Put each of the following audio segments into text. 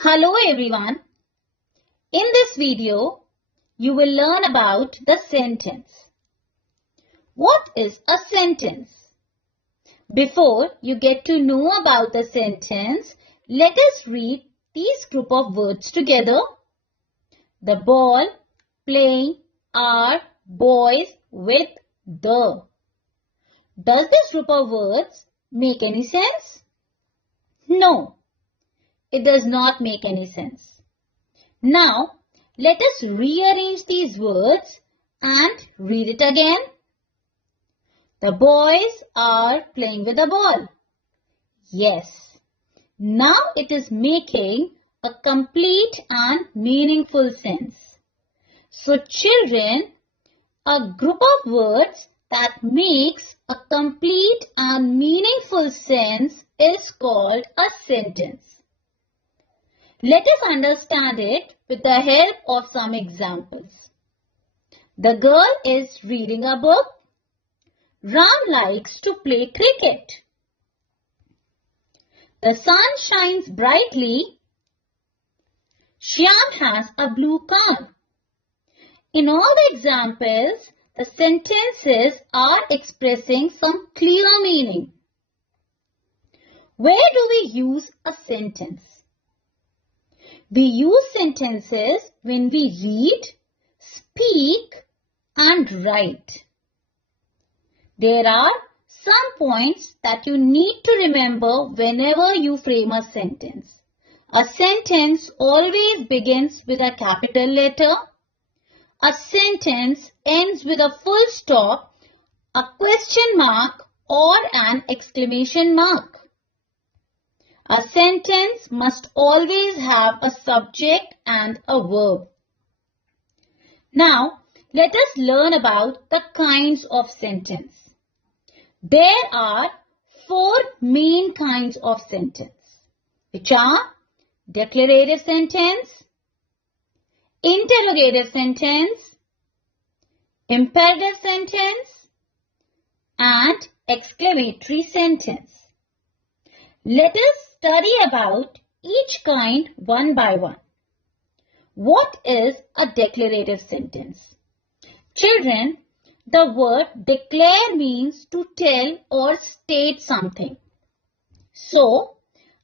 Hello everyone. In this video, you will learn about the sentence. What is a sentence? Before you get to know about the sentence, let us read these group of words together. The ball playing are boys with the. Does this group of words make any sense? No. It does not make any sense. Now, let us rearrange these words and read it again. The boys are playing with a ball. Yes. Now it is making a complete and meaningful sense. So children, a group of words that makes a complete and meaningful sense is called a sentence. Let us understand it with the help of some examples. The girl is reading a book. Ram likes to play cricket. The sun shines brightly. Shyam has a blue car. In all the examples, the sentences are expressing some clear meaning. Where do we use a sentence? We use sentences when we read, speak and write. There are some points that you need to remember whenever you frame a sentence. A sentence always begins with a capital letter. A sentence ends with a full stop, a question mark or an exclamation mark. A sentence must always have a subject and a verb. Now, let us learn about the kinds of sentence. There are 4 main kinds of sentence, which are declarative sentence, interrogative sentence, imperative sentence, and exclamatory sentence. Let us study about each kind one by one. What is a declarative sentence? Children, the word declare means to tell or state something. So,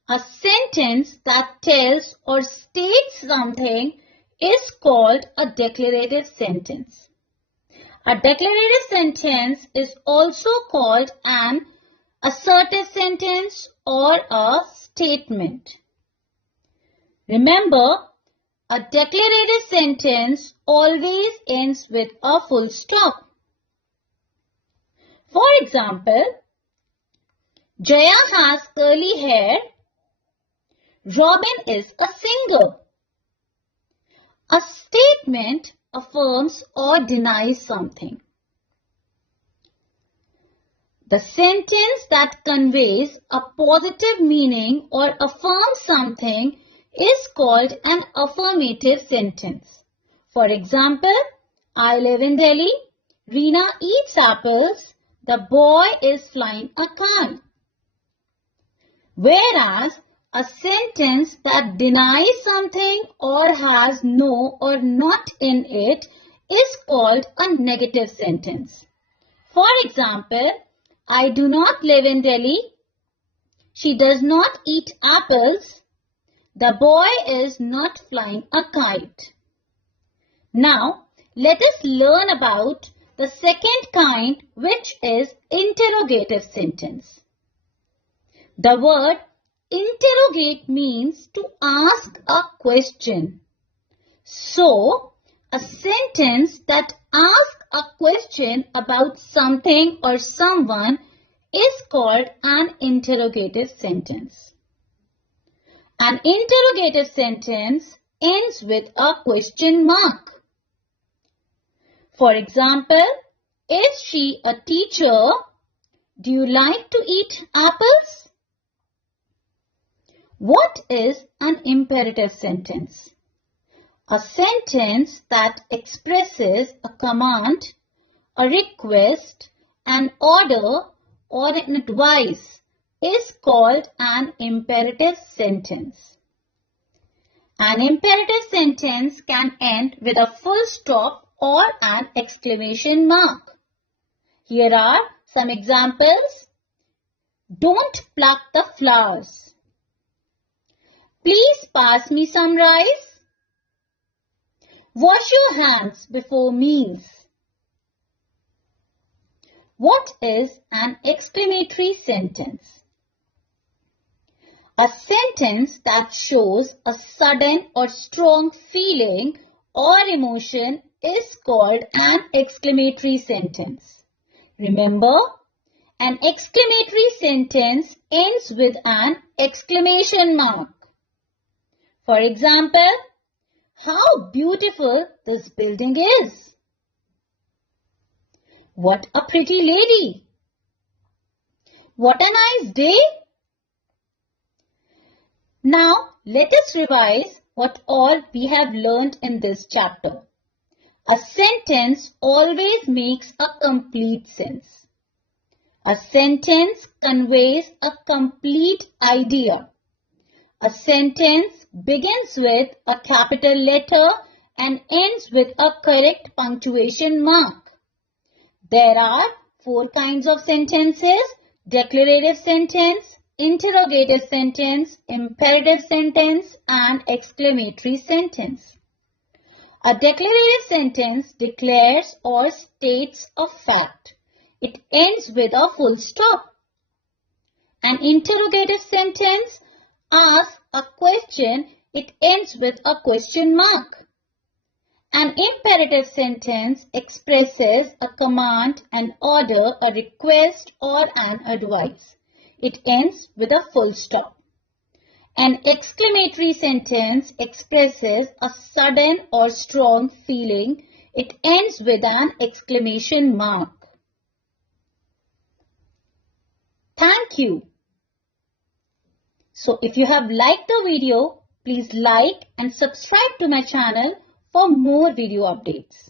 a sentence that tells or states something is called a declarative sentence. A declarative sentence is also called an assertive sentence or a statement. Remember, a declarative sentence always ends with a full stop. For example, Jaya has curly hair. Robin is a singer. A statement affirms or denies something. The sentence that conveys a positive meaning or affirms something is called an affirmative sentence. For example, I live in Delhi. Reena eats apples. The boy is flying a kite. Whereas a sentence that denies something or has no or not in it is called a negative sentence. For example, I do not live in Delhi. She does not eat apples. The boy is not flying a kite. Now, let us learn about the second kind, which is interrogative sentence. The word interrogate means to ask a question. So, a sentence that asks a question about something or someone is called an interrogative sentence. An interrogative sentence ends with a question mark. For example, is she a teacher? Do you like to eat apples? What is an imperative sentence? A sentence that expresses a command, a request, an order, or an advice is called an imperative sentence. An imperative sentence can end with a full stop or an exclamation mark. Here are some examples. Don't pluck the flowers. Please pass me some rice. Wash your hands before meals. What is an exclamatory sentence? A sentence that shows a sudden or strong feeling or emotion is called an exclamatory sentence. Remember, an exclamatory sentence ends with an exclamation mark. For example, how beautiful this building is. What a pretty lady. What a nice day. Now, let us revise what all we have learned in this chapter. A sentence always makes a complete sense. A sentence conveys a complete idea. A sentence begins with a capital letter and ends with a correct punctuation mark. There are 4 kinds of sentences: declarative sentence, interrogative sentence, imperative sentence, and exclamatory sentence. A declarative sentence declares or states a fact. It ends with a full stop. An interrogative sentence asks a question. It ends with a question mark. An imperative sentence expresses a command, an order, a request, or an advice. It ends with a full stop. An exclamatory sentence expresses a sudden or strong feeling. It ends with an exclamation mark. Thank you. So if you have liked the video, please like and subscribe to my channel for more video updates.